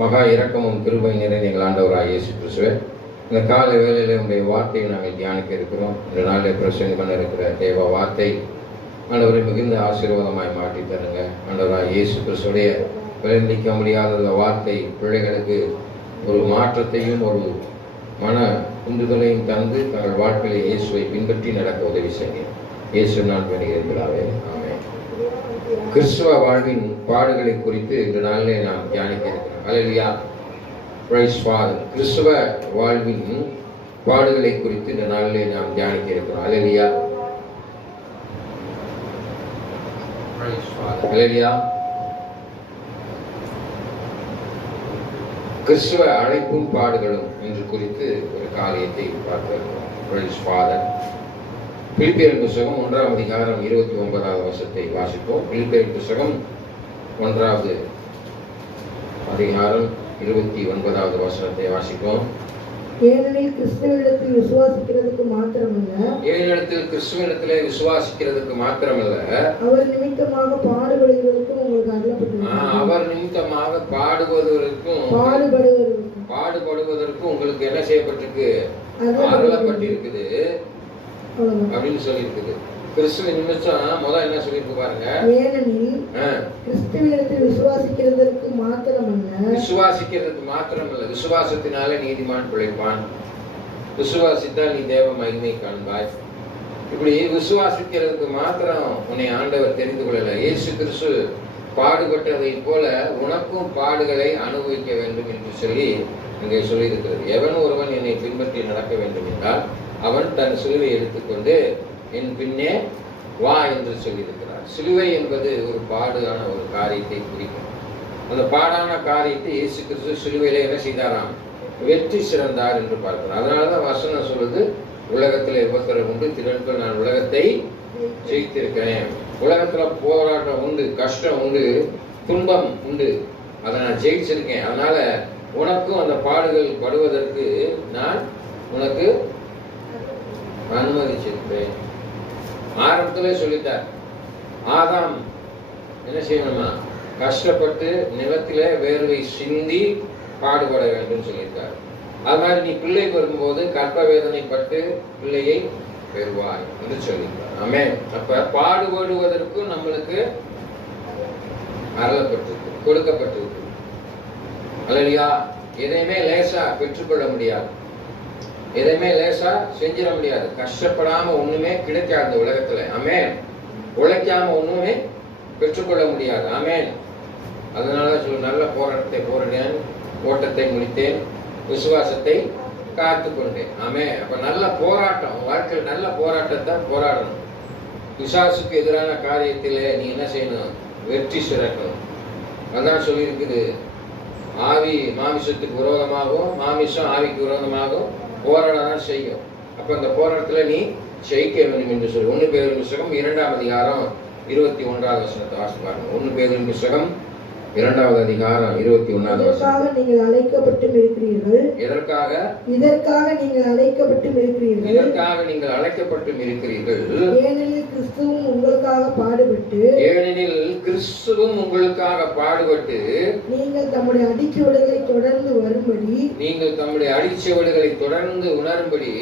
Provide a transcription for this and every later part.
மகா இரக்கமும் கிருபை நிறைந்த எங்கள் ஆண்டவராக இயேசு கிறிஸ்துவே, இந்த காலை வேளையில் உங்களுடைய வார்த்தையை நாங்கள் தியானிக்க இருக்கிறோம். இந்த நாளில் பிரசங்கம் பண்ண இருக்கிற தேவ வார்த்தை ஆண்டவரை மிகுந்த ஆசீர்வாதமாய் மாற்றி தருங்க. ஆண்டவராக இயேசு கிறிஸ்துடைய விளைந்திக்க முடியாத வார்த்தை பிள்ளைகளுக்கு ஒரு மாற்றத்தையும் ஒரு மன உந்துதலையும் தந்து தங்கள் வாழ்க்கையில் இயேசுவை பின்பற்றி நடக்க உதவி செய்ய இயேசு நான் வேண்டுகிறாவே. ஆமென். கிறிஸ்துவ வாழ்வின் பாடுகளை குறித்து இந்த நாளிலே நாம் தியானிக்க இருக்கிறோம். அல்லேலூயா, பிரைஸ் ஃபாதர். கிறிஸ்துவ வாழ்வின் பாடுகளை குறித்து இந்த நாளிலே நாம் தியானிக்க இருக்கிறோம். அல்லேலூயா, பிரைஸ் ஃபாதர். அல்லேலூயா. கிறிஸ்துவ அழைப்பும் பாடுகளும் என்று குறித்து ஒரு காரியத்தை பார்க்க இருக்கிறோம். Praise father. பிலிப்பியர் புத்தகம் 1ஆம் அதிகாரம் 29வது வசனத்தை வாசிப்போம். பிலிப்பியர் புத்தகம் 1ஆவது அதிகாரம் 29வது வசனத்தை வாசிப்போம். ஏனெனில் கிறிஸ்துவிடத்தில் விசுவாசிக்கிறதுக்கு மாத்திரமல்ல, அவர் நிமித்தமாக பாடுபடுவதற்கும் உங்களுக்கு பாடுபடுவதற்கும் உங்களுக்கு என்ன செய்யப்பட்டிருக்கு? அருளப்பட்டிருக்குது அப்படின்னு சொல்லி இருக்குது. கிறிஸ்துவ நிமித்தம் முதல்ல என்ன சொல்லிருக்கு பாருங்க. ஏனெனில் கிறிஸ்துவிடத்தில் விசுவாசிக்கிறதுக்கு மாத்திரமல்ல, விசுவாசத்தினாலே நீதிமான் பிழைப்பான், விசுவாசித்தால் நீ தேவ மகிமை காண்பாய். இப்படி விசுவாசிக்கிறதுக்கு மாத்திரம் உன்னை ஆண்டவர் தெரிந்து கொள்ளல. இயேசு கிறிஸ்து பாடுபட்டதை போல உனக்கும் பாடுகளை அனுபவிக்க வேண்டும் என்று சொல்லி இங்கே சொல்லியிருக்கிறது. எவன் ஒருவன் என்னை பின்பற்றி நடக்க வேண்டும் என்றால் அவன் தன் சிலுவை எடுத்துக்கொண்டு என் பின்னே வா என்று சொல்லியிருக்கிறார். சிலுவை என்பது ஒரு பாடான ஒரு காரியத்தை குறிக்கும். அந்த பாடான காரியத்தை இயேசு கிறிஸ்து சிலுவையில என்ன செய்தாராம்? வெற்றி சிறந்தார் என்று பார்க்கிறோம். அதனாலதான் வசனம் சொல்லுது, உலகத்தில் உபத்திரம் உண்டு, திறன்கள் நான் உலகத்தை ஜெயித்திருக்கிறேன். உலகத்துல போராட்டம் உண்டு, கஷ்டம் உண்டு, துன்பம் உண்டு, அதை நான் ஜெயிச்சிருக்கேன். அதனால உனக்கும் அந்த பாடுகள் படுவதற்கு நான் உனக்கு அனுமதிச்சிருக்கிறேன். ஆரம்பத்திலே சொல்லிட்டார், ஆதாம் என்ன செய்யணுமா? கஷ்டப்பட்டு நிலத்திலே வேர்வை சிந்தி பாடுபட வேண்டும் சொல்லியிருக்கார். அது மாதிரி நீ பிள்ளை வரும்போது கற்ப வேதனைப்பட்டு பிள்ளையை பெறுவாய் என்று சொல்லியிருக்கார். ஆமென். அப்ப பாடுபடுவதற்கும் நம்மளுக்கு அருளப்பட்டிருக்கு, கொடுக்கப்பட்டிருக்கு. அல்லேலூயா. எதையுமே லேசா பெற்றுக்கொள்ள முடியாது, எதையுமே லேசா செஞ்சிட முடியாது. கஷ்டப்படாம ஒண்ணுமே கிடைக்காது உலகத்துல. ஆமென். உழைக்காம ஒண்ணுமே பெற்றுக்கொள்ள முடியாது. ஆமென். அதனால நல்ல போராட்டத்தை போராடினேன், ஓட்டத்தை முடித்தேன், விசுவாசத்தை காத்து கொண்டேன். ஆமென். அப்ப நல்ல போராட்டம், வாழ்க்கையில் நல்ல போராட்டத்தை போராடணும். பிசாசுக்கு எதிரான காரியத்திலே நீ என்ன செய்யணும்? வெற்றி சிறக்கணும். அதான் சொல்லி இருக்குது, ஆவி மாமிசத்துக்கு விரோதமாகவும் மாமிசம் ஆவிக்கு விரோதமாகவும் போராடதான் செய்யும். அப்ப அந்த போராட்டத்துல நீ ஜெயிக்க வேண்டும் என்று சொல்லி 1 பேதுரு புத்தகம் 2ஆம் அதிகாரம் 21வது வசனத்தை வாசித்து பாருங்க. 1 பேதுரு புத்தகம் 2வது அதிகாரம் 21வது வசனம். நீங்கள் அழைக்கப்பட்டும் இருக்கிறீர்கள். எதற்காக? இதற்காக நீங்கள் அழைக்கப்பட்டும் இருக்கிறீர்கள். இதற்காக நீங்கள் அழைக்கப்பட்டும் இருக்கிறீர்கள். ஏனெனில் கிறிஸ்துவும் உங்களுக்காக பாடுபட்டு நீங்கள் தம்முடைய அடிச்சுவடுகளை தொடர்ந்து உணரும்படி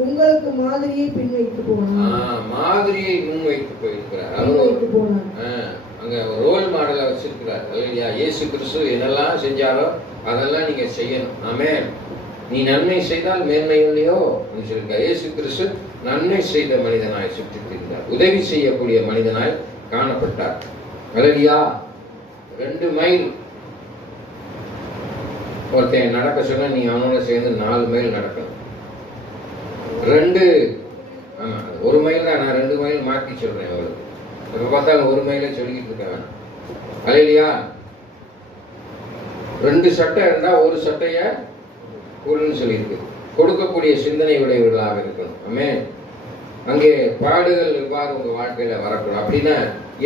உங்களுக்கு மாதிரியை பின்வைத்து போனார். மாதிரியை முன்வைத்து போயிருக்கிறார். அங்க ரோல் மாடலை வச்சிருக்கிறார். இல்லையா? இயேசு கிறிஸ்து என்னெல்லாம் செஞ்சாரோ அதெல்லாம் நீங்க செய்யணும். ஆமென். நீ நன்மை செய்தால் மேன்மை இல்லையோ சொல்லிருக்க. இயேசு கிறிஸ்து நன்மை செய்த மனிதனாய் சுற்றித் திரிந்தார், உதவி செய்யக்கூடிய மனிதனாய் காணப்பட்டார். அல்லேலூயா. 2 மைல் ஒருத்தன் நடக்க சொன்னா நீ அவனோட சேர்ந்து 4 மைல் நடக்கணும். 1 மைல் தான், நான் 2 மைல் மாற்றி சொல்றேன். அவளுக்கு எப்ப பார்த்தாலும் 1 மைல சொல்லிக்கிட்டு இருக்காங்க. அல்லேலூயா. 2 சட்டை இருந்தா 1 சட்டைய கூடுன்னு சொல்லியிருக்கு. கொடுக்கக்கூடிய சிந்தனை உடையவர்களாக இருக்கணும். ஆமென். அங்கே பாடுகள் எவ்வாறு உங்க வாழ்க்கையில வரக்கூடும் அப்படின்னா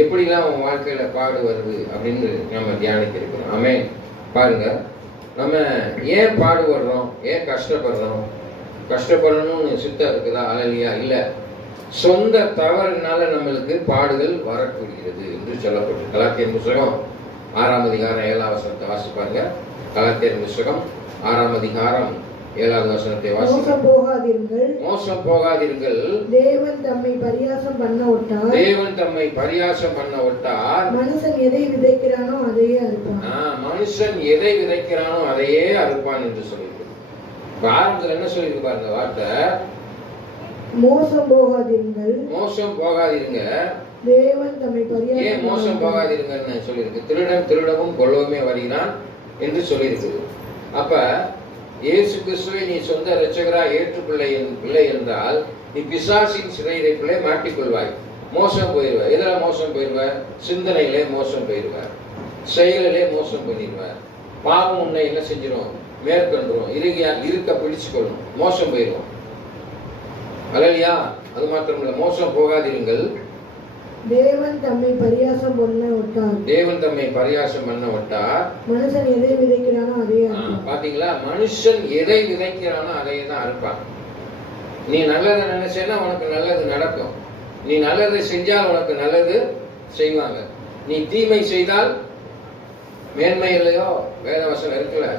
எப்படிலாம் உங்க வாழ்க்கையில பாடு வருது அப்படின்னு நம்ம தியானிக்க இருக்கிறோம். ஆமென். பாருங்க, நம்ம ஏன் பாடுபடுறோம், ஏன் கஷ்டப்படுறோம்? கஷ்டப்படணும்னு சித்தம் இருக்குதா? அல்லேலூயா. இல்ல, சொந்த தவறுனால நம்மளுக்கு பாடுகள் வரக்கூடியது என்று சொல்லப்பட்டு கலாத்தியர் புத்தகம் 6ஆம் அதிகாரம் 7ஆம் வசனத்தை வாசிப்பாங்க. கலாத்தியர் புத்தகம் 6ஆம் அதிகாரம் 7வது வசனத்தை வாசிப்பாங்க. மோசம் போகாதீர்கள், மோசம் போகாதீர்கள், தேவன் தம்மை பரியாசம் பண்ண விட்டார். தேவன் தம்மை பரியாசம் பண்ண விட்டார். மனுஷன் எதை விதைக்கிறானோ அதையே அறுப்பான். மனுஷன் எதை விதைக்கிறானோ அதையே அறுப்பான் என்று சொல்லியிருக்கு. ஆரம்பத்தில் என்ன சொல்லியிருக்கு பாருங்க வார்த்தை, மோசம் போகாதீர்கள், மோசம் போகாதீருங்க. தேவன் தம்மை ஏன் பரியாசம் மோசம் போகாதீருங்கன்னு சொல்லியிருக்கு. திருடன் திருடவும் கொல்லவுமே வருகிறான் என்று சொல்லியிருக்குது. அப்ப இயேசு கிறிஸ்துவை நீ சொந்த இரட்சகரா ஏற்றுக்கொள்ள இல்லை என்றால் நீ பிசாசின் சிறையிலே மாட்டிக்கொள்வாய், மோசம் போயிடுவார். எதுல மோசம் போயிடுவார்? சிந்தனையிலே மோசம் போயிடுவார், செயலிலே மோசம் பண்ணிடுவார். பாவம் உன்னை என்ன செஞ்சிடும்? மேற்கொண்டுரும், இருக்க பிடிச்சுக்கொள்ளும், மோசம் போயிடும். அல்லையா? அது மாத்திரமல்ல, மோசம் போகாதீர்கள், தேவன் தம்மை பரியாசம் பண்ண விட்டார். தேவன் தம்மை பரியாசம் பண்ண விட்டார். மனுஷன் எதை விதைக்கிறானோ அதையே அறுப்பான். பாத்தீங்களா? மனுஷன் எதை விதைக்கிறானோ அதையே தான் அறுப்பான். நீ நல்லதை நினைச்சேன்னா உனக்கு நல்லது நடக்கும். நீ நல்லதை செஞ்சால் உனக்கு நல்லது செய்வாங்க. நீ தீமை செய்தால் மேன்மை இல்லையோ? வேதவசனம் இருக்குல்ல,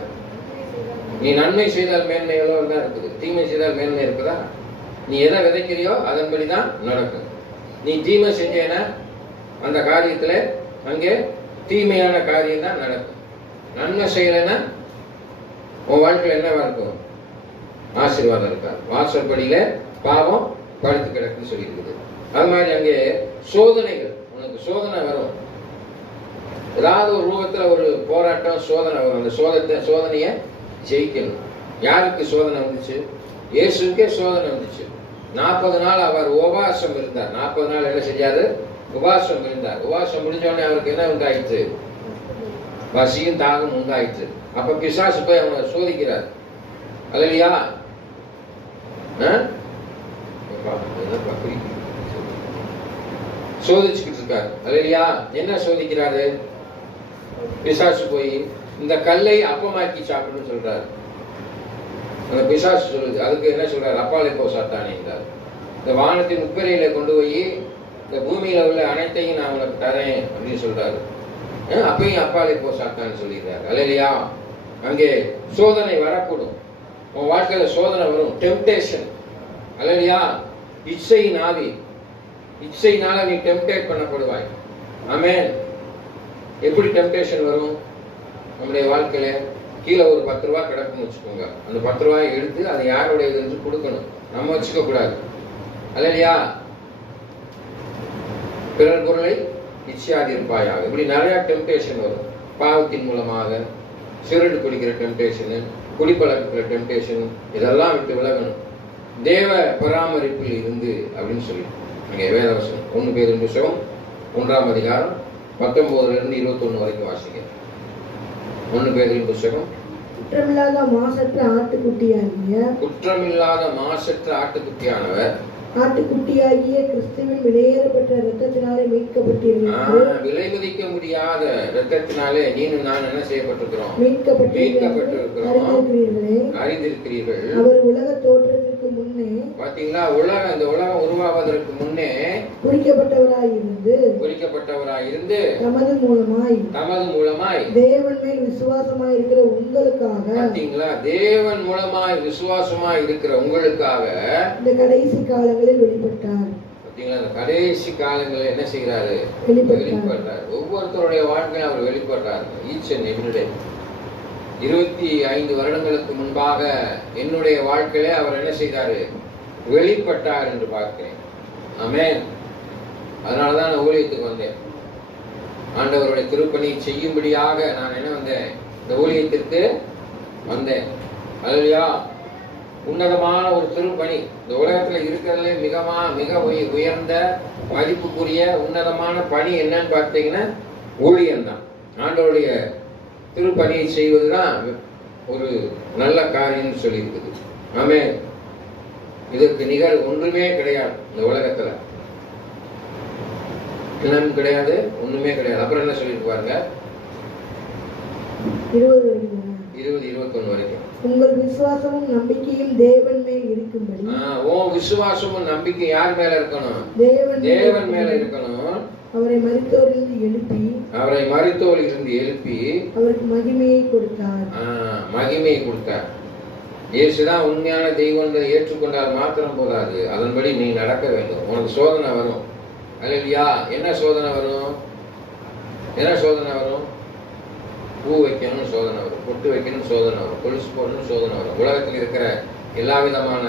நீ நன்மை செய்தால் மேன்மை எவ்வளோ தான் இருக்குது, தீமை செய்தால் மேன்மை இருக்குதா? நீ எதை விதைக்கிறியோ அதன்படிதான் நடக்கும். நீ தீமை செஞ்சேன்னா அந்த காரியத்துல அங்கே தீமையான காரியம் தான் நடக்கும். நன்மை செய்யலைன்னா உன் வாழ்க்கையில் என்னவா இருக்கும்? ஆசீர்வாதம் இருக்காது. வாசற்படியில பாவம் படுத்து கிடக்குன்னு சொல்லி இருக்குது. அது மாதிரி அங்கே சோதனைகள், உனக்கு சோதனை வரும். ஏதாவது ஒரு ரூபத்துல ஒரு போராட்டம் சோதனை வரும். அந்த சோதனையை ஜெயிக்கணும். யாருக்கு சோதனை வந்துச்சு? இயேசுக்கே சோதனை வந்துச்சு. 40 நாள் அவர் உபவாசம் இருந்தார். 40 நாள் என்ன செஞ்சாரு? உபவாசம் இருந்தார். உபவாசம் முடிஞ்சோடனே அவருக்கு என்ன உண்டாயிற்று? பசியும் தாகம் உண்டாயிற்று. அப்ப பிசாசு போய் அவனை சோதிக்கிறார். அல்லையா? சோதிச்சுக்கிட்டு இருக்காரு. அல்லையா? என்ன சோதிக்கிறாரு? பிசாசு போய் இந்த கல்லை அப்பமாக்கி சாப்பிடுன்னு சொல்றாரு. அந்த பிசாசு சொல்லுது. அதுக்கு என்ன சொல்றாரு? அப்பாலே போ சாத்தானே என்றார். இந்த வானத்தின் முப்பரையில கொண்டு போய் இந்த பூமியில உள்ள அனைத்தையும் நான் உனக்கு தரேன் அப்படின்னு சொல்றாரு. அப்பயும் அப்பாலே போ சாத்தான்னு சொல்லிடுறாரு. அல்லையா? அங்கே சோதனை வரக்கூடும். உன் வாழ்க்கையில சோதனை வரும். டெம்டேஷன். அல்லையா? இச்சையின் ஆவி. இச்சையினால நீ டெம்டேட் பண்ணப்படுவாய். ஆமென். எப்படி டெம்டேஷன் வரும்? நம்முடைய வாழ்க்கையில கீழே ஒரு 10 ரூபாய் கிடக்குன்னு வச்சுக்கோங்க. அந்த 10 ரூபாயை எடுத்து அதை யாருடையது என்று கொடுக்கணும். நம்ம வச்சுக்க கூடாது. அல்லையா? பிறர் பொருளை இச்சையாதிருப்பாயாக. இப்படி நிறைய டெம்டேஷன் வரும். பாவத்தின் மூலமாக சிறுடு குடிக்கிற டெம்டேஷனு, குடிப்பழக்கிற டெம்டேஷன், இதெல்லாம் விட்டு விலகணும். தேவ பராமரிப்பில் இருந்து அப்படின்னு சொல்லி அங்கே வேதவசனம் 1 பேதுரு புத்தகம் 1ஆம் அதிகாரம் 19 இருந்து 21 வரைக்கும் வாசிங்க. 1 பேதுரு புத்தகம். குற்றமில்லாத மாசற்ற ஆட்டுக்குட்டியானவர், ஆட்டுக்குட்டியாகிய கிறிஸ்துவின் விலையேறப்பட்ட இரத்தத்தினாலே மீட்கப்பட்டீர்கள். விலை மதிக்க முடியாத இரத்தத்தினாலே நீனும் நான் என்ன செய்யப்பட்டிருக்கிறோம்? அறிந்திருக்கிறீர்கள். அவர் உலக தோற்றத்திற்கு முன்னே, பாத்தீங்களா, இந்த உலகம் உருவாவதற்கு முன்னே குறிக்கப்பட்டவராயிருந்து தமது மூலமாய் தேவன் மேல் விசுவாசமாய் இருக்கிற உங்களுக்காக, பாத்தீங்களா, தேவன் மூலமாய் விசுவாசமாய் இருக்கிற உங்களுக்காக இந்த கடைசி காலங்களில் வெளிப்பட்டார். பாத்தீங்களா, இந்த கடைசி காலங்களில் என்ன செய்கிறாரு? வெளிப்படுறார். ஒவ்வொருத்தருடைய வாழ்க்கையில அவர் வெளிப்படுறாரு. Each and every day. 25 வருடங்களுக்கு முன்பாக என்னுடைய வாழ்க்கையில அவர் என்ன செய்தாரு? வெளிப்பட்டார் என்று பார்க்கிறேன். ஆமென். அதனாலதான் நான் ஊழியத்துக்கு வந்தேன். ஆண்டவருடைய திருப்பணி செய்யும்படியாக நான் என்ன வந்தேன்? இந்த ஊழியத்திற்கு வந்தேன். அல்லேலூயா. உன்னதமான ஒரு திருப்பணி. இந்த உலகத்துல இருக்கிறதுல மிக உயர்ந்த மதிப்புக்குரிய உன்னதமான பணி என்னன்னு பார்த்தீங்கன்னா ஊழியம்தான். ஆண்டவருடைய திருப்பணியை செய்வதுதான் ஒரு நல்ல காரியம் சொல்லி இருக்குது. ஆமென். இதற்கு நிகர் ஒன்றுமே கிடையாது இந்த உலகத்துல. இன்னும் கிடையாது, ஒண்ணுமே கிடையாது. அப்புறம் என்ன சொல்லிட்டு பாருங்க, 20-21 வரைக்கும். உங்கள் விசுவாசமும் நம்பிக்கையும் தேவன் மேல் இருக்கும்படி. விசுவாசமும் நம்பிக்கை யார் மேல இருக்கணும்? தேவன் மேல இருக்கணும். அவரை மரித்தோரிலிருந்து எழுப்பி அவருக்கு மகிமையை கொடுத்தார். மகிமையை கொடுத்தார். இயேசுதான் உண்மையான தெய்வம் என்பதை ஏற்றுக்கொண்டால் மாத்திரம் போதாது, அதன்படி நீ நடக்க வேண்டும். உனக்கு சோதனை வரும். அல்லேலூயா. என்ன சோதனை வரும்? என்ன சோதனை வரும்? பூ வைக்கணும்னு சோதனை வரும், பொட்டு வைக்கணும்னு சோதனை வரும், கொலுசு போடணும்னு சோதனை வரும். உலகத்தில் இருக்கிற எல்லா விதமான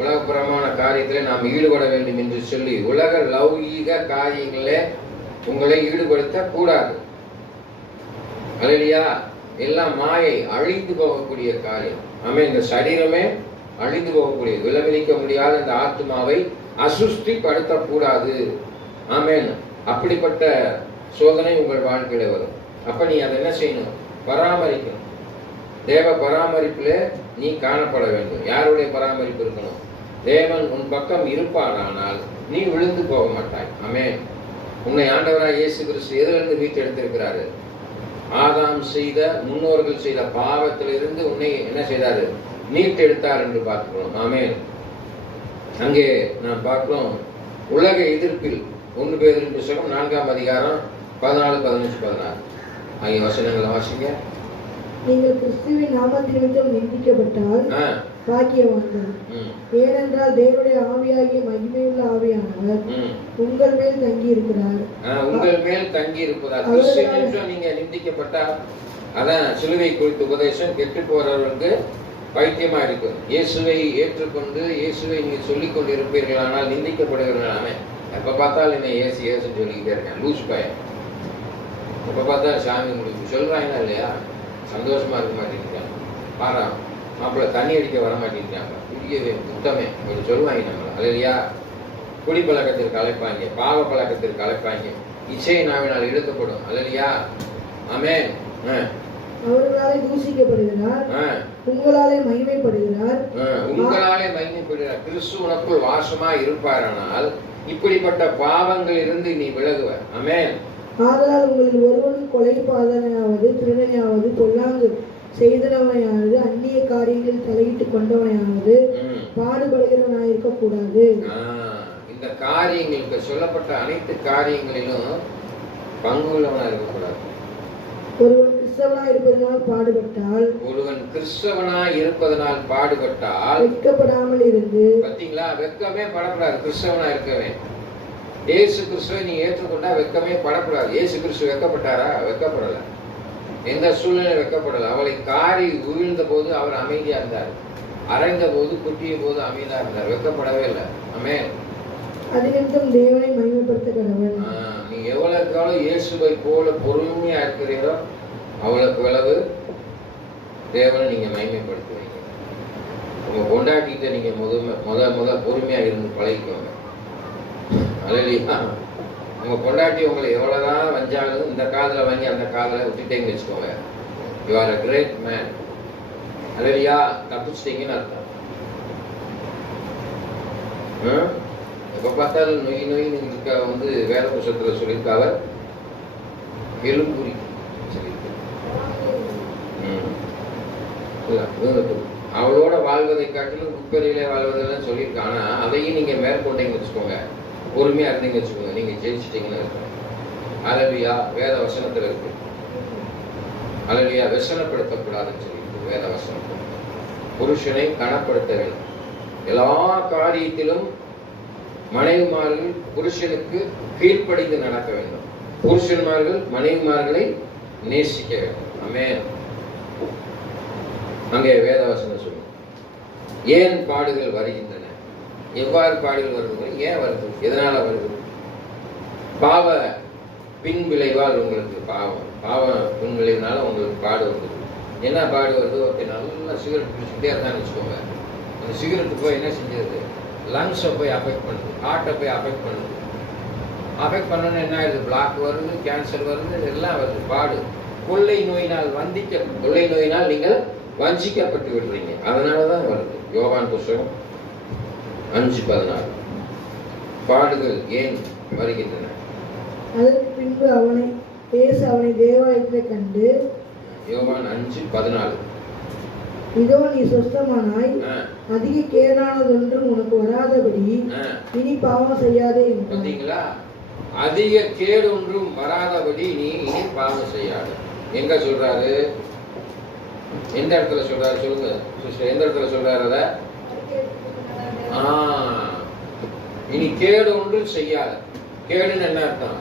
உலகப்புறமான காரியத்திலே நாம் ஈடுபட வேண்டும் என்று சொல்லி உலக லௌகீக காரியங்களே உங்களை ஈடுபடுத்த கூடாது. அல்லேலூயா. எல்லாம் மாயை, அழிந்து போகக்கூடிய காரியம். ஆமென். இந்த சரீரமே அழிந்து போகக்கூடியது. விலமதிக்க முடியாத இந்த ஆத்மாவை அசுஸ்திப்படுத்தக்கூடாது. ஆமென். அப்படிப்பட்ட சோதனை உங்கள் வாழ்க்கையில வரும். அப்ப நீ அதை என்ன செய்யணும்? பராமரிக்கணும். தேவ பராமரிப்பிலே நீ காணப்பட வேண்டும். யாருடைய பராமரிப்பு இருக்கணும்? தேவன் உன் பக்கம் இருப்பானால் நீ விழுந்து போக மாட்டாய். ஆமென். உன்னை ஆண்டவராய் இயேசு கிறிஸ்து எதிலிருந்து மீட்டெடுத்திருக்கிறாரு? ஆதாம் செய்த, முன்னோர்கள் செய்த பாவத்திலிருந்து உன்னை என்ன செய்தாரு? மீட்டெடுத்தார் என்று பார்க்கிறோம். ஆமென். அங்கே நாம் பார்க்கிறோம், உலக எதிர்ப்பில் 1 பேதுரு புத்தகம் 4ஆம் அதிகாரம் 14, 15, 16 ஆகிய வசனங்களை வாசிங்க. நீங்கள் கிறிஸ்துவின் நாமத்தினிமித்தம் நிந்திக்கப்பட்டால் பாக்கியவான்கள். ஏனென்றால் தேவனுடைய ஆவியாகிய மகிமையுள்ள ஆவியானவர் உங்கள் மேல் தங்கி இருக்கிறார். உங்கள் மேல் தங்கி இருப்பதால் கிறிஸ்துவின் நீங்க நிந்திக்கப்பட்டால், அதான் சிலுவை குறித்த உபதேசம் கெட்டு போறவர்களுக்கு பைத்தியமா இருக்கும். இயேசுவை ஏற்றுக்கொண்டு இயேசுவை நீங்க சொல்லிக் கொண்டு இருப்பீர்களானால் நிந்திக்கப்படுகிறீர்களாமே. எப்ப பார்த்தாலும் என்ன ஏசு ஏசுன்னு சொல்லிக்கிட்டே இருக்கேன், லூஸ் பையன். எப்ப பார்த்தாலும் சாமி முடிப்பு சொல்றாங்க இல்லையா? சந்தோஷமா இருக்க மாட்டேங்கிறாங்க. பாரா மாப்பிள்ள தண்ணி அடிக்க வர மாட்டேங்கிறாங்க. புரியவே புத்தமே அப்படி சொல்லுவாங்க நம்மள. அல்லையா? குடிப்பழக்கத்திற்கு அழைப்பாங்க, பாவ பழக்கத்திற்கு அழைப்பாங்க, இச்சை நாவினால் இழுக்கப்படும். அல்லையா? ஆமென். அவர்களாலே தூசிக்கப்படுகிறார், உங்களாலே மகிமைப்படுகிறார். உங்களாலே மகிமைப்படுகிறார். கிறிஸ்து உனக்குள் வாசமா இருப்பாரானால் இப்படிப்பட்ட பாவங்கள் இருந்து நீ விலகுவ. ஆமென். ஆதலால் உங்களில் ஒருவன் கொலைபாதனையாவது, திருடனையாவது, பொல்லாங்கு செய்தனவனையாவது, அந்நிய காரியங்களில் தலையிட்டு கொண்டவனையாவது, பாடுபடுகிறவனாயிருக்க கூடாது. இந்த காரியங்களுக்கு சொல்லப்பட்ட அனைத்து காரியங்களிலும் பங்கு உள்ளவனா இருக்கக்கூடாது. ஒருவன் கிறிஸ்தவனாய் இருப்பதனால் பாடுபட்டால் வெட்கப்படாமல் இருந்து. பாத்தீங்களா? வெட்கமே படக்கூடாது. கிறிஸ்தவனா இருக்கவே இயேசு கிறிஸ்துவை நீ ஏற்றுக்கொண்டா வெட்கமே படக்கூடாது. இயேசு கிறிஸ்து வெட்கப்பட்டாரா? வெட்கப்படல. எந்த சூழ்நிலை வெட்கப்படல. அவளை காரி உயிழ்ந்த போது அவர் அமைதியா இருந்தார். அரைந்த போது, குட்டிய போது அமைதியா இருந்தார். வெட்கப்படவே இல்லை. ஆமென். அதினிமித்தம் தேவனை மகிமைப்படுத்த கடவுள். நீ எவ்வளவு இயேசுவை போல பொறுமையா இருக்கிறீரோ அவ்வளவுக்கு விளவு தேவனை நீங்க மகிமைப்படுத்துவீங்க. உங்க கொண்டாட்டிகிட்ட நீங்க முத பொறுமையா இருந்து பழகிக்கோங்க. அல்லேலூயா. உங்க கொண்டாட்டி உங்களை எவ்வளவுதான் வஞ்சாலும் இந்த காதுல வாங்கி அந்த காதுல விட்டுட்டேன்னு வச்சுக்கோங்க. You are a great man. அல்லேலூயா. தப்பிச்சிட்டீங்கன்னு அர்த்தம். எப்ப பார்த்தாலும் நொய் நொய் வேத புத்தகத்துல சொல்லியிருக்காங்க. எலும்புரி அவளோட வாழ்வதை காட்டிலும் குப்பரையிலே வாழ்வதெல்லாம் சொல்லியிருக்காங்க. ஆனா அதையும் நீங்க மேற்கொண்டீங்கன்னு வச்சுக்கோங்க, பொறுமையா இருந்தீங்க வச்சுக்கோங்க, நீங்க ஜெயிச்சிட்டீங்கன்னு இருக்கும். அல்லேலூயா. வேத வசனத்துல இருக்கு. அல்லேலூயா. व्यसனப்படுத்தக்கூடாதுன்னு சொல்லியிருக்கு வேத வசனம். புருஷனை கனப்படுத்த வேண்டும். எல்லா காரியத்திலும் மனைவிமார்கள் புருஷனுக்கு கீழ்ப்படிந்து நடக்க வேண்டும். புருஷன்மார்கள் மனைவிமார்களை நேசிக்க வேண்டும். ஆமென். அங்கே வேதவசனம் சொல்லும். ஏன் பாடுகள் வருகின்றன? எவ்வாறு பாடுகள் வருது? ஏன் வருது? எதனால வருது? பாவ பின் விளைவால் உங்களுக்கு பாவ பின் விளைவுனால உங்களுக்கு பாடு வருது. என்ன பாடு வருது? ஓகே, நல்லா சிகரெட் பிடிச்சிக்கிட்டே இருந்தான்னு வச்சுக்கோங்க. அந்த சிகரெட்டு போய் என்ன செஞ்சது? லங்ஸை போய் அஃபெக்ட் பண்ணுது, ஹார்ட்டை போய் அஃபெக்ட் பண்ணுது. அஃபெக்ட் பண்ணணும்னு என்ன ஆயிடுது? பிளாக் வருது, கேன்சர் வருது, எல்லாம் வருது. பாடு. கொள்ளை நோயினால் நீங்கள் வஞ்சிக்கப்பட்டு விடுறீங்க. அதனாலதான் வருது. யோவான் புத்தகம் 5:14. பாடுகள் ஏன் வருகின்றன? அதற்கு பின்பு அவனை தேவாலயத்திலே கண்டு, யோவான் 5:14, இதோ நீ சொஸ்தமானாய், அதிக கேடானதொன்றும் உனக்கு வராதபடி இனி பாவம் செய்யாதே. பார்த்தீங்களா? அதிக கேடு ஒன்றும் வராதபடி நீ இனி பாவம் செய்யாது. எங்க சொல்றாரு? எந்த இடத்துல சொல்றாரு சொல்லுங்க சிஸ்டர், எந்த இடத்துல சொல்றாரு அத? இனி கேடு ஒன்றும் செய்யாத. கேடுன்னு என்ன அர்த்தம்?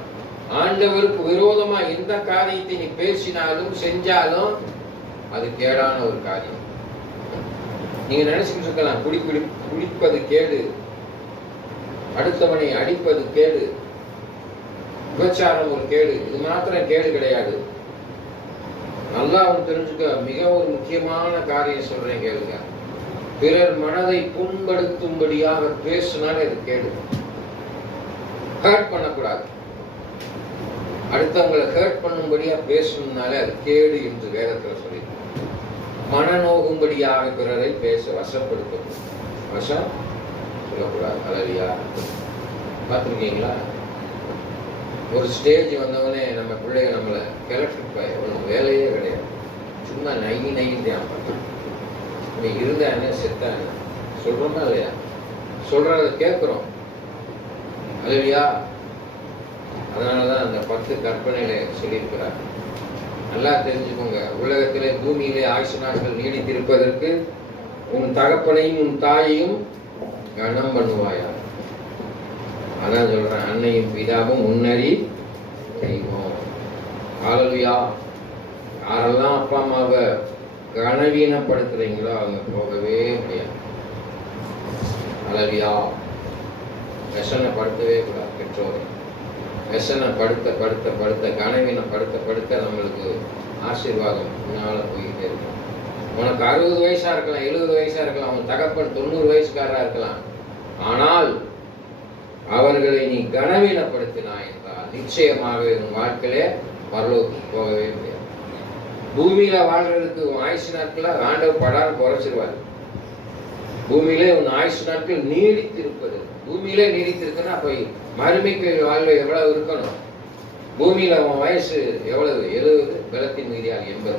ஆண்டவருக்கு விரோதமா எந்த காரியத்தை நீ பேசினாலும் செஞ்சாலும் அது கேடான ஒரு காரியம். நீங்க நினைச்சுட்டு இருக்கலாம், குடிப்பது கேடு, அடுத்தவனை அடிப்பது கேடு, விபச்சாரம் ஒரு கேடு. இது மாத்திரம் கேடு கிடையாது. நல்லா ஒன்று தெரிஞ்சுக்க, மிக ஒரு முக்கியமான காரியம் சொல்றேன் கேளுங்க. பிறர் மனதை புண்படுத்தும்படியாக பேசினாலே அது கேடு. ஹர்ட் பண்ணக்கூடாது. அடுத்தவங்களை ஹர்ட் பண்ணும்படியா பேசணும்னாலே அது கேடு என்று வேதத்துல சொல்லி, மனநோகும்படியாக பிறரை பேச வசப்படுத்தும். வசம் சொல்லக்கூடாது. அல்லையா? பார்த்துருக்கீங்களா? ஒரு ஸ்டேஜ் வந்தவனே நம்ம பிள்ளைங்க நம்மளை கிளப்பிப்பா, ஒன்றும் வேலையே கிடையாது, சும்மா நைன்னு பார்க்கலாம். நீ இருந்த என்ன செத்த என்ன சொல்றோமா இல்லையா? சொல்றத கேட்குறோம் அல்லையா? அதனாலதான் அந்த 10 கற்பனையில சொல்லியிருக்கிறார். நல்லா தெரிஞ்சுக்கோங்க, உலகத்திலே பூமியிலே ஆயுசு நாட்கள் நீடித்திருப்பதற்கு உன் தகப்பனையும் உன் தாயையும் கனம் பண்ணுவாயா. அதான் சொல்றேன், அன்னையும் பிதாவும் முன்னறி தெய்வம். ஹல்லேலூயா. யாரெல்லாம் அப்பா அம்மாவை கனவீனப்படுத்துறீங்களோ அவங்க போகவே முடியாது. ஹல்லேலூயா. व्यसனப்படுத்தவே கூடாது. பெற்றோரை व्यसனப்படுத்த கனவீனப்படுத்த நம்மளுக்கு ஆசீர்வாதம் முன்னால போயிட்டே இருக்கும். உனக்கு 60 வயசா இருக்கலாம், 70 வயசா இருக்கலாம், உன் தகப்பன் 90 வயசுக்காரா இருக்கலாம். ஆனால் அவர்களை நீ கனவீனப்படுத்தினாய் என்றால் நிச்சயமாகவே உன் வாழ்க்கையிலே பரலோகத்துக்கு போகவே முடியாது. பூமியில வாழ்றதுக்கு உன் ஆயுசு நாட்கள ஆண்டவர் படார் குறைச்சிருவார். பூமியிலே உன் ஆயுசு நாட்கள் நீடித்திருப்பது, பூமியிலே நீடித்திருக்குன்னா அப்ப மறுமைக்கு வாழ்வு எவ்வளவு இருக்கணும்? பூமியில உன் வயசு எவ்வளவு? 70, பலத்தின் மீதியாக 80.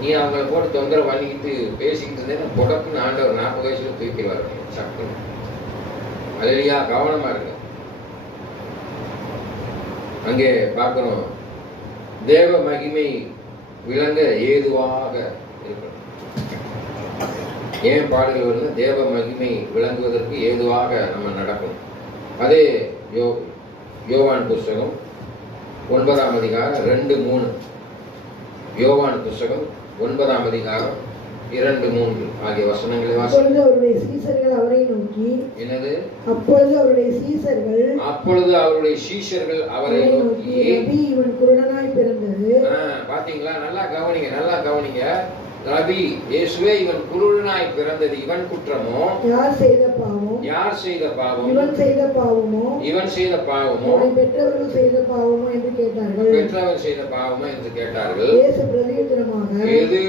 நீ அவங்கள போட்டு தொந்தரவு பண்ணிக்கிட்டு பேசிக்கிட்டு இருந்தேன்னா புடக்குன்னு ஆண்டவர் 40 வயசுல தூக்கி வரணும் சக்குன்னு. அல்லேலூயா. கவனமா இருங்க. அங்கே பார்க்கிறோம், தேவ மகிமை விளங்க ஏதுவாக இருக்கணும். ஏன் பாடுகள் வருது? தேவ மகிமை விளங்குவதற்கு ஏதுவாக நம்ம நடக்கணும். அதே யோவான் புஸ்தகம் 9ஆம் அதிகாரம் 2-3. யோவான் புஸ்தகம் 9ஆம் அதிகாரம் 2-3 ஆகிய வசனங்களை அப்பொழுது அவருடைய சீஷர்கள் அவரை நோக்கி, என்னது? அப்பொழுது அவருடைய சீஷர்கள் அவரை நோக்கி, ரபி, இவன் குருடனாய் பிறந்தது. பாத்தீங்களா? நல்லா கவனிங்க. ரபி, இயேசுவே இவன் குருடனாய் பிறந்தது இவன் குற்றமோ? யார் செய்த பாவம்? இவன் செய்த பாவமோ? பெற்றவர்கள் செய்த பாவமோ என்று கேட்டார்கள். இயேசு பிரதியுத்தரமாக, எது?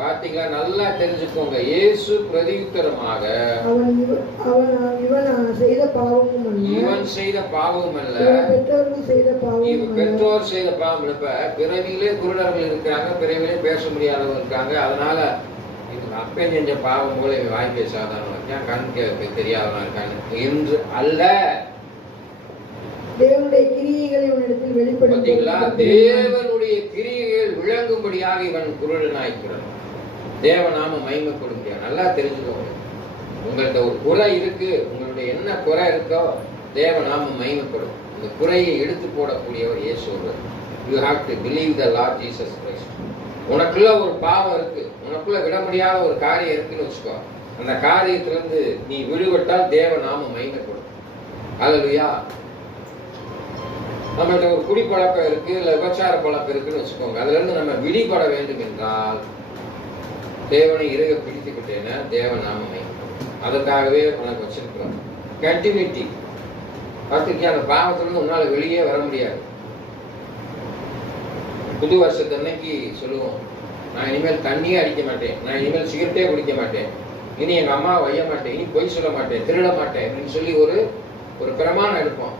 பாத்தீங்களா? நல்லா தெரிஞ்சுக்கோங்க. இயேசு பிரதியுத்தரமாக, இவன் செய்த பாவமும் அல்ல, பெற்றோர் செய்த பாவம். இப்ப பிறவியிலே குருடர்கள் இருக்காங்க, பிறவியிலே பேச முடியாதவங்க இருக்காங்க. அதனால அப்பன் செஞ்ச பாவம் போல வாய் பேசாதவன் இருக்கான், கண் தெரியாதவன் இருக்காங்க என்று அல்ல. தேவனுடைய கிரியைகள் இவனிடத்தில் வெளிப்படுத்தீங்களா? தேவனுடைய கிரியைகள் விளங்கும்படியாக இவன் குருடனாய்க்கிறான். தேவநாம மகிமைப்படும். நல்லா தெரிஞ்சுக்கோங்க. உங்கள்கிட்ட ஒரு குறை இருக்கு, உங்களுடைய என்ன குறை இருக்கோ தேவநாம மகிமைப்படும். இந்த குறையை எடுத்து போடக்கூடியவர் இயேசு. You have to believe the Lord Jesus Christ. உனக்குள்ள ஒரு பாவம் இருக்கு, உனக்குள்ள விட முடியாத ஒரு காரியம் இருக்குன்னு வச்சுக்கோ. அந்த காரியத்திலிருந்து நீ விடுபட்டால் தேவநாம மகிமைப்படும். ஹல்லேலூயா. நம்மகிட்ட ஒரு குடி பழக்கம் இருக்கு, இல்ல விபச்சார பழக்கம் இருக்குன்னு வச்சுக்கோங்க. அதுல இருந்து நம்ம விடுபட வேண்டும் என்றால் தேவனை இறுக பிடித்துக்கிட்டேன்னா தேவநாம மகிமைப்படும். அதற்காகவே உனக்கு வச்சிருக்கிறோம் கண்டினியூட்டி. பார்த்துக்கியா? அந்த பாவத்திலிருந்து உன்னால வெளியே வர முடியாது. புது வருஷத்தன்னைக்கு சொல்லுவோம், நான் இனிமேல் தண்ணியே அடிக்க மாட்டேன், நான் இனிமேல் சிகரெட்டே குடிக்க மாட்டேன், இனி எங்க அம்மா வைய மாட்டேன், இனி பொய் சொல்ல மாட்டேன், திருட மாட்டேன் அப்படின்னு சொல்லி ஒரு பிரமாணம் எடுப்போம்.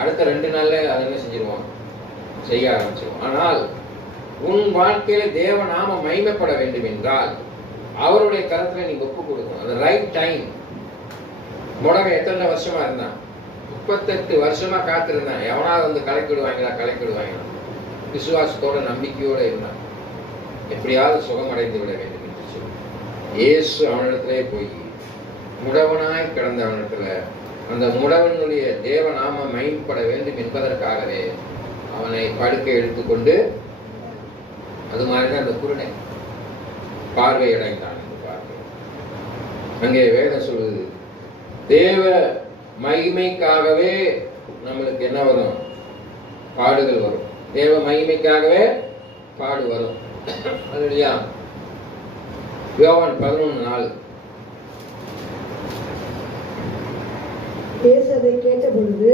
அடுத்த 2 நாள்ல அதை என்ன செஞ்சிருவோம்? செய்ய ஆரம்பிச்சிருவோம். ஆனால் உன் வாழ்க்கையில தேவநாம மகிமைப்பட வேண்டும் என்றால் அவருடைய கருத்துல நீ ஒப்பு கொடுக்கணும். அது ரைட் டைம். முடங்க எத்தனை வருஷமா இருந்தான்? 38 வருஷமா காத்திருந்தேன், எவனாவது வந்து கலைக்கிடுவாங்களா. விசுவாசத்தோட நம்பிக்கையோட இருந்தான். எப்படியாவது சுகமடைந்து விட வேண்டும் என்று சொல்லி இயேசு அவனிடத்திலே போய் முடவனாய் கிடந்த அவனிடத்துல அந்த முடவனுடைய தேவ நாம மகிமைப்பட வேண்டும் என்பதற்காகவே அவனை படுக்கை எடுத்துக்கொண்டு, அது மாதிரிதான் அந்த குருடனை பார்வையடைந்தான் என்று பார்க்கிறோம். அங்கே வேதம் சொல்லுது, தேவ மகிமைக்காகவே நம்மளுக்கு என்ன வரும்? பாடுகள் வரும். தேவ மகிமைக்காகவே பாடு வரும். அல்லேலூயா. யோவான் 11:4. இயேசு அதை கேட்ட பொழுது,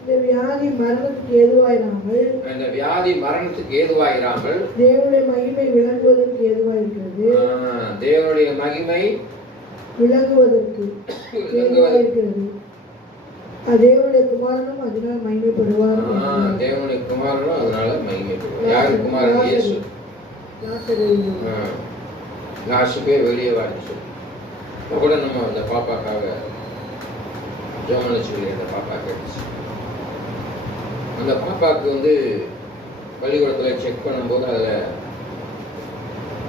இந்த வியாதி மரணத்துக்கு ஏதுவாயிராமல் தேவனுடைய மகிமை விளங்குவதற்கு ஏதுவாயிருக்கிறது. தேவனுடைய மகிமை விளங்குவதற்கு ஏதுவாயிருக்கிறது. தேவனுடைய குமாரனும் அதனால் மகிமைப்படுவார். தேவனுடைய குமாரனும் அதனால மகிமைப்படுவார். யாரு குமாரன்? இயேசு. லாசுக்கே வெளியே வாடி சொல்லி கூட நம்ம அந்த பாப்பாக்காக ஜோமனை சொல்லி அந்த பாப்பா கேட்டுச்சு. அந்த பாப்பாவுக்கு வந்து பள்ளிக்கூடத்தில் செக் பண்ணும்போது அதில்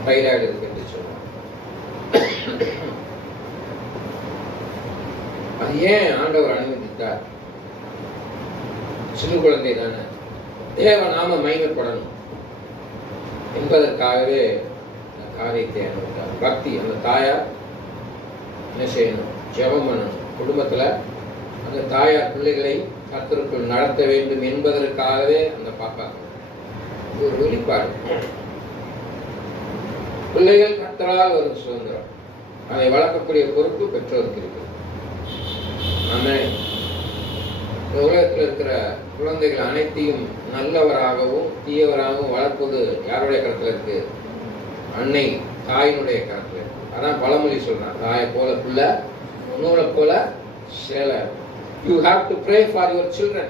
தைராய்டு இருக்குன்னு சொல்லுவாங்க. அது ஏன் ஆண்டவர் அனுமதித்தார்? சிறு குழந்தை தானே, தேவ நாம மகிமைப்படணும் என்பதற்காகவே அந்த காரியத்தை அனுமதித்தார். பக்தி, அந்த தாயார் என்ன செய்யணும்? ஜெபம் பண்ணணும். குடும்பத்துல அந்த தாயார் பிள்ளைகளை கர்த்தருக்குள் நடத்த வேண்டும் என்பதற்காகவே அந்த பாப்பா ஒரு வெளிப்பாடு. பிள்ளைகள் கர்த்தரால் ஒரு சுதந்திரம், அதை வளர்க்கக்கூடிய பொறுப்பு பெற்றோருக்கு இருக்கு. ஆமென். உலகத்தில் இருக்கிற குழந்தைகள் அனைத்தையும் நல்லவராகவும் தீயவராகவும் வளர்ப்பது யாருடைய கருத்துல இருக்கு? அன்னை தாயினுடைய கருத்துல இருக்கு. அதான் பழமொழி சொல்றான், தாயை போல பிள்ளை, நூலை போல சேலை. You have to pray for your children.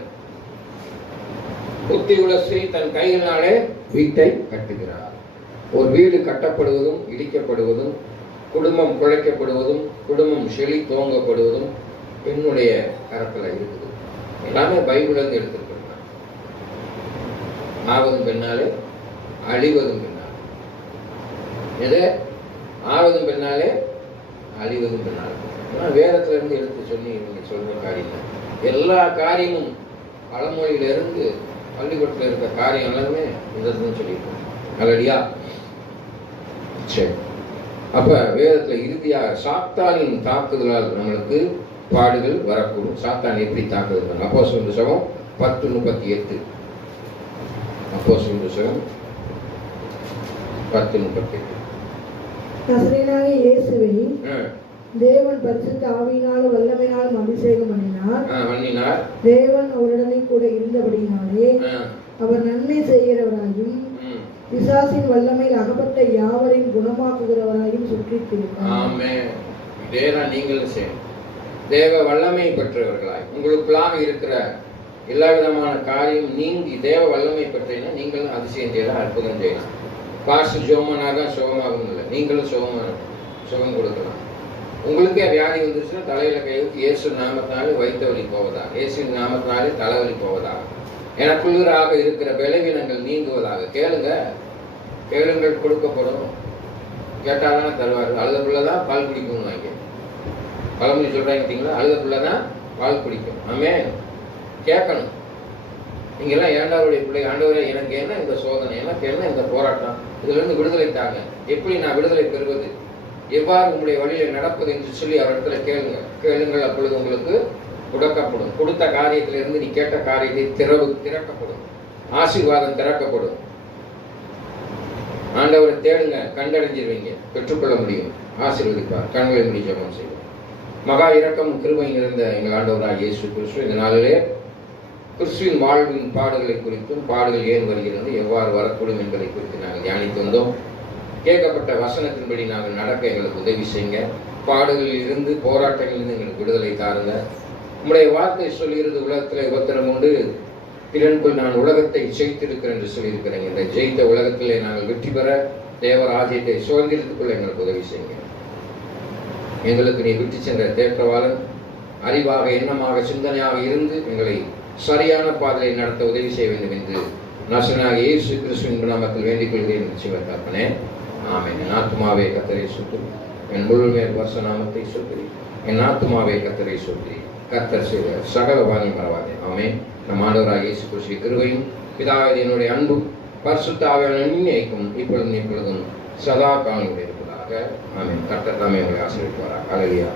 புத்தி உள்ள ஸ்திரீ தன் கையினாலே வீட்டை கட்டுகிறார். ஒரு வீடு கட்டப்படுவதும் இடிக்கப்படுவதும், குடும்பம் குழைக்கப்படுவதும், குடும்பம் செழி தோங்கப்படுவதும் பெண்ணுடைய கரத்துல இருக்குது. எல்லாமே பைபிள்ல இருந்து எடுத்துருக்காங்க. ஆவதும் பெண்ணாலே அழிவதும் பெண்ணாலே. எது? ஆவதும் பெண்ணாலே அழிவதும் பெண்ணாலே. வேதத்துல இருந்து எடுத்து சொல்லி நீங்க சொல்ற காரியம் எல்லா காரியமும் பழமொழியில இருந்து பள்ளிக்கூடத்துல இருக்க காரியம் எல்லாமே இதற்கு சொல்லியிருக்கோம். அல்லடியா? சரி. அப்ப வேதத்துல இறுதியாக சாத்தானின் தாக்குதலால் நம்மளுக்கு பாடுகள் வரக்கூடும். சாத்தான் எப்படி தாக்குதல்? அப்போஸ்தலர் புத்தகம் 10:38. அப்போஸ்தலர் புத்தகம் 10:38. நசரேயனாகிய இயேசுவை தேவன் பரிசுத்த ஆவியினாலும் வல்லமையினாலும் அபிஷேகம் பண்ணினார். தேவன் அவருடனே கூட இருந்தபடியினாலே அவர் நன்மை செய்கிறவராயும் பிசாசின் வல்லமையில் அகப்பட்ட யாவரையும் குணமாக்குகிறவராயும் சுற்றித்திருக்கிறார். ஆமென். இதேதான் நீங்களும் செய்யணும். தேவ வல்லமை பெற்றவர்களாய் உங்களுக்குள்ளாக இருக்கிற எல்லா விதமான காரியம் நீங்கி தேவ வல்லமை பெற்றீங்கன்னா நீங்களும் அதிசயம் செய்யலாம், அற்புதம் செய்யலாம். பாஸ்டர் ஜோமனாக சுகமாகும் இல்லை, நீங்களும் சுகம் கொடுக்கலாம். உங்களுக்கே வியாதி வந்துச்சுன்னா தலையில கைவிட்டு இயேசு நாமத்தினாலே வயிற்று வலி போவதாக, இயேசுவின் நாமத்தினாலே தலைவலி போவதாக, எனக்குள்ளாக இருக்கிற பலவீனங்கள் நீங்குவதாக. கேளுங்கள் கொடுக்கப்படும். கேட்டாதானே தருவாரு. அழுத பிள்ளைதான் பால் குடிக்கணும். வாங்க பழமொழி சொல்றாங்க பார்த்தீங்களா? அழுத பிள்ளைதான் பால் குடிக்கும். ஆமென். கேட்கணும். நீங்கெல்லாம் ஏண்டாருடைய பிள்ளை, ஆண்டவரே எனக்கு என்ன இந்த சோதனை, எனக்கு என்ன இந்த போராட்டம், இதுல இருந்து விடுதலை தாங்க, எப்படி நான் விடுதலை பெறுவது, எவ்வாறு உங்களுடைய வழியில் நடப்பது என்று சொல்லி அவரிடத்துல கேளுங்கள். அப்பொழுது உங்களுக்கு கொடுக்கப்படும். கொடுத்த காரியத்திலிருந்து நீ கேட்ட காரியத்தை திறக்கப்படும். ஆசீர்வாதம் திறக்கப்படும். ஆண்டவரை தேடுங்க, கண்டடைஞ்சிருவீங்க, பெற்றுக்கொள்ள முடியும், ஆசீர்வதிப்பார். கண்களை மூடி ஜெபம் செய்வோம். மகா இரக்கம் கிருபை நிறைந்த எங்கள் ஆண்டவராகிய இயேசு கிறிஸ்து, இந்த நாளிலே கிறிஸ்துவின் வாழ்வின் பாடுகளை குறித்தும் பாடுகள் ஏன் வருகிறது, எவ்வாறு வரக்கூடும் என்பதை குறித்து நாங்கள் தியானித்து வந்தோம். கேட்கப்பட்ட வசனத்தின்படி நாங்கள் நடக்க எங்களுக்கு உதவி செய்யுங்க. பாடுகளில் இருந்து போராட்டங்களிலிருந்து எங்களுக்கு விடுதலை தாருங்க. உங்களுடைய வார்த்தை சொல்லுகிறது, உலகத்தில் உபத்திரம் உண்டு, இதற்குள் நான் உலகத்தை ஜெயித்திருக்கிறேன் என்று சொல்லியிருக்கிறேன். இந்த ஜெயித்த உலகத்திலே நாங்கள் வெற்றி பெற தேவராஜ்யத்தை சுதந்திரத்துக்குள்ள எங்களுக்கு உதவி செய்யுங்க. எங்களுக்கு நீ விட்டு சென்ற தேற்றவாளன் அறிவாக, எண்ணமாக, சிந்தனையாக இருந்து எங்களை சரியான பாதையை நடத்த உதவி செய்ய வேண்டும் என்று நசனாக இயேசு கிறிஸ்துவின் நாமத்தில் வேண்டிக் கொள்கிறேன். சிவத்தாப்பனே ஆமென். என் ஆத்துமாவே கர்த்தரை ஸ்தோத்திரி, என் முழு வருஷ நாமத்தை ஸ்தோத்திரி, என் ஆத்துமாவே கர்த்தரை ஸ்தோத்திரி. கர்த்தர் செய்த சகல வாணியம் மறவாதே. ஆமென். நம் ஆண்டவராக இயேசு கிறிஸ்துவின் கிருபையும் பிதாவாகிய என்னுடைய அன்பும் பரிசுத்த ஆவியானவரின் நின்மைக்கும் இப்பொழுதும் சதா காலம் இருப்பதாக. ஆமென். கர்த்தர் தாமே உங்களை ஆசீர்வதிப்பாராக. அல்லேலூயா.